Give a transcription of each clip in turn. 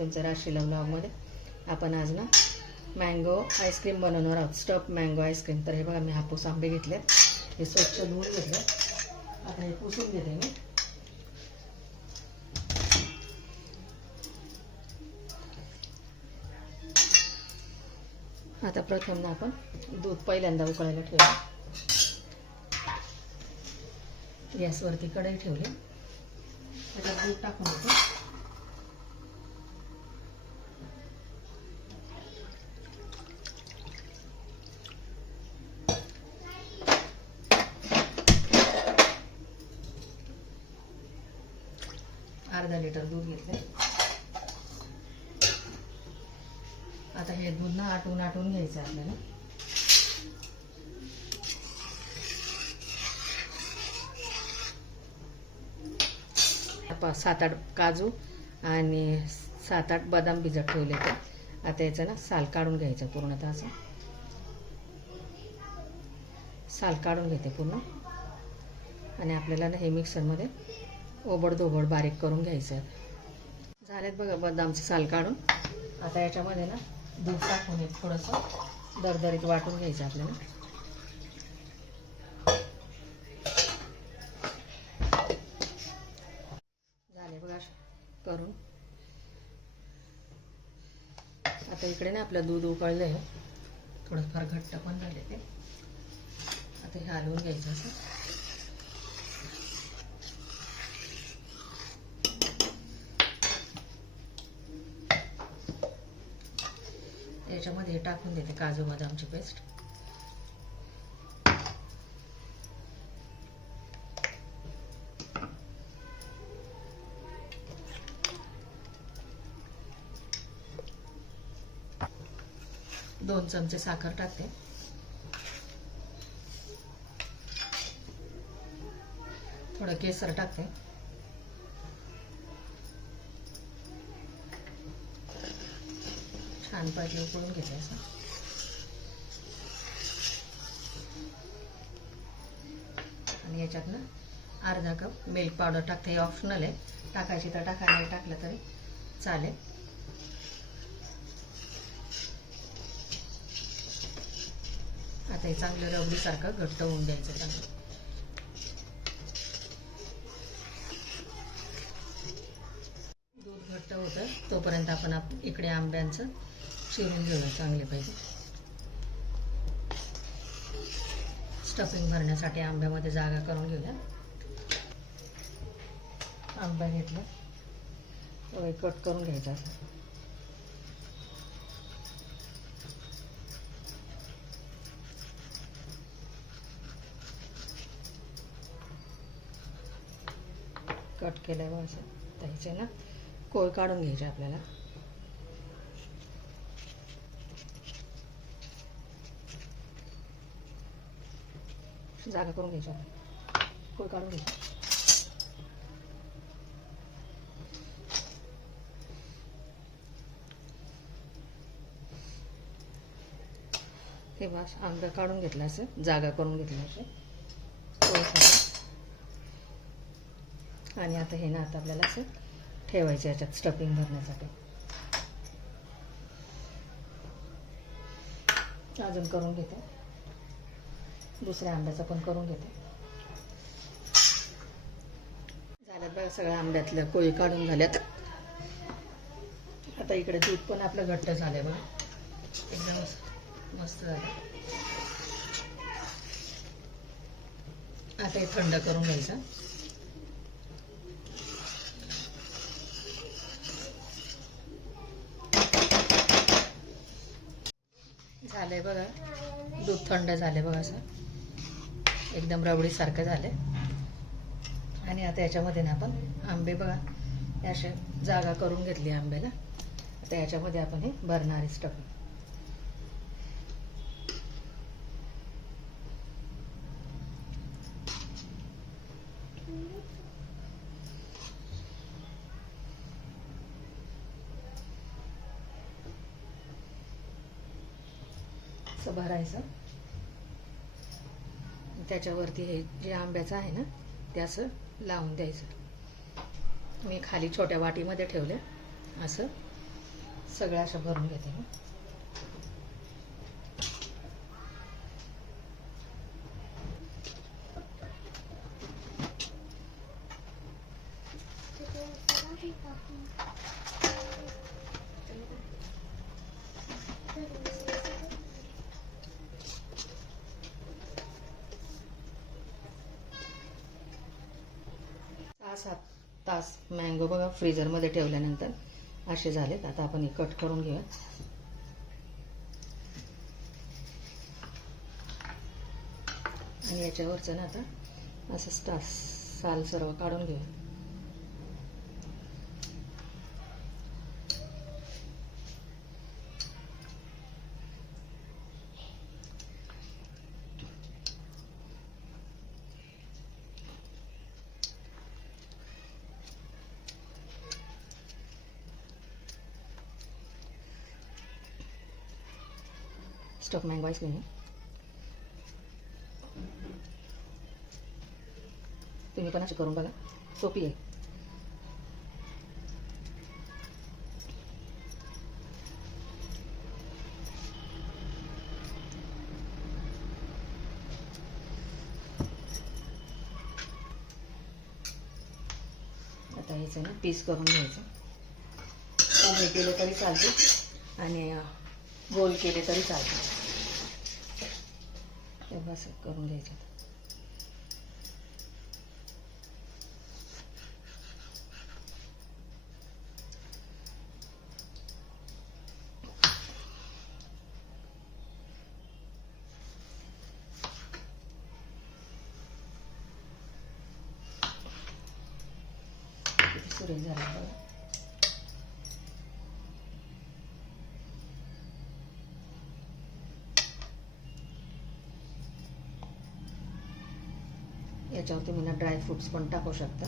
तुमचं राशीला ब्लॉगमध्ये. आपण आज ना मँगो आईस्क्रीम बनवणार आहोत, स्टफ मँगो आईस्क्रीम. तर हे बघा मी हापूस आंबे घेतले, हे स्वच्छ धुवून घेतले. आता हे पुसून घेते मी. आता प्रथम ना आपण दूध पहिल्यांदा उकळायला ठेवू. गॅसवरती कढई ठेवली, त्याच्यात दूध टाकून देतो. अर्धा लिटर दूध घेतले. आता हे दूध ना आटून घ्यायचं आपल्याला. आपण 7-8 काजू आणि 7-8 बदाम भिजत ठेवले ते. आता याचं ना साल काढून घ्यायचं पूर्णतः. असं साल काढून घेते पूर्ण. आणि आपल्याला ना हे मिक्सरमध्ये ओबडधोबड बारीक करून घ्यायचं. झालेत बघा बदामचं साल काढून. आता याच्यामध्ये ना दूध टाकून एक थोडंसं दरदरीत वाटून घ्यायचं आपल्याला. झाले बघा करून. आता इकडे ना आपलं दूध उकळलं आहे, थोडंफार घट्ट पण झाले ते. आता हे हलवून घ्यायचं असं. याच्यामध्ये टाकून देते काजू बदामची पेस्ट. दोन चमचे साखर टाकते. थोडं केसर टाकते. छान पैकी उकळून घेते असं. आणि याच्यात ना अर्धा कप मिल्क पावडर टाकते. हे ऑप्शनल आहे, टाकायची तर टाका, नाही टाकलं तरी चालेल. आता हे चांगलं रबडीसारखं घट्ट होऊन द्यायचं चांगलं. दूध घट्ट होतं तोपर्यंत आपण इकडे आंब्यांचं चिरून घेऊया चांगले पाहिजे. स्टफिंग भरण्यासाठी आंब्यामध्ये जागा करून घेऊया. आंबा घेतला, तो कट करून घ्यायचा. कट केल्यावर असं त्याचे ना कोळ काढून घ्यायचे आपल्याला. जागा करून घ्यायची, कोळ काढून घ्यायची. हे बस आंबा काढून घेतला, असं जागा करून घेतला असे कोळसाठी. आणि आता हे ना आता आपल्याला असं ठेवायचं याच्यात स्टफिंग भरण्यासाठी. अजून करून घेते, दुसऱ्या आंब्याचं पण करून घेते. झाल्यात बघा सगळ्या आंब्यातल्या कोळी काढून झाल्यात. आता इकडे दूध पण आपलं घट्ट झालंय बघा, एकदम मस्त झालं. आता हे थंड करून घ्यायचं. झालंय बघा दूध थंड झाले बघा, असं एकदम रबडीसारखं झाले. आणि आता याच्यामध्ये ना आपण आंबे बघा असे जागा करून घेतली आंब्याला. आता याच्यामध्ये आपण हे भरणारी स्टफिंग. असं भरायचं. त्याच्यावरती हे जे आंब्याचं आहे ना ते असं लावून द्यायचं. मी खाली छोट्या वाटीमध्ये ठेवले असं. सगळ्या अशा भरून घेते मी. सात तास मँगो बघा फ्रीजरमध्ये ठेवल्यानंतर असे झालेत. आता आपण हे कट करून घेऊया. आणि याच्यावरचं ना आता असं साल सर्व काढून घेऊया. स्टफ मँगो आईस्क्रीम आहे. तुम्ही पण अशी करून बघा, सोपी आहे. आता ह्याचं ना पीस करून घ्यायचं. उभे केले तरी चालते आणि गोल केले तरी चालते. बस करून घ्यायचं. सुरेख झाला बघा. याच्यावर तुम्ही ना ड्राय फ्रूट्स पण टाकू शकता.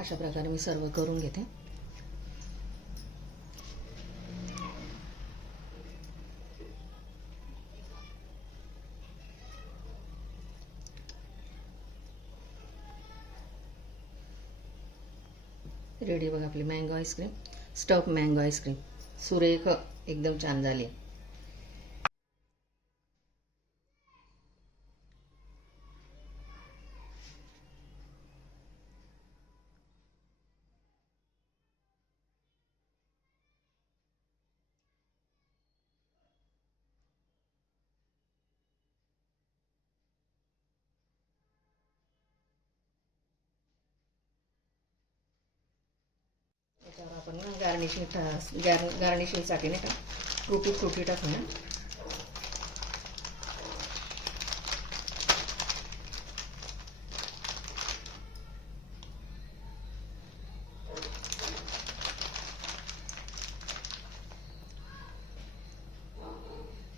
अशा प्रकारे मी सर्व करून घेते. रेडी बघा आपली mango ice cream, stuff mango ice cream सुरेख एकदम छान झाली. त्याच्यावर आपण गार्निशिंगसाठी नाही का फ्रुटी टाकूया.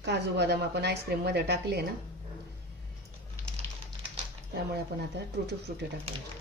काजू बदाम आपण आईस्क्रीम मध्ये टाकले ना, त्यामुळे आपण आता टूटी फ्रुटी टाकूया.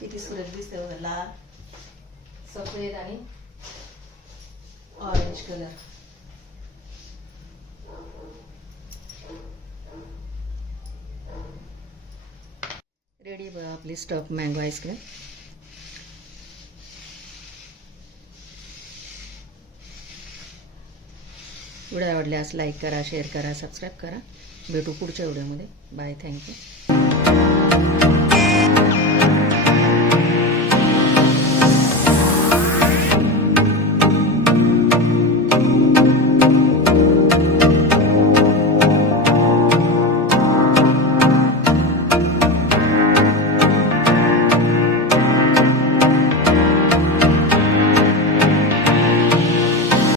किती सुरेख दिसते बघा, लाल, सफेद आणि ऑरेंज कलर. रेडी बघा आपली स्टफ मँगो आईस्क्रीम. व्हिडिओ आवडल्यास लाईक करा, शेअर करा, सबस्क्राईब करा. भेटू पुढच्या व्हिडिओमध्ये. Bye, thank you.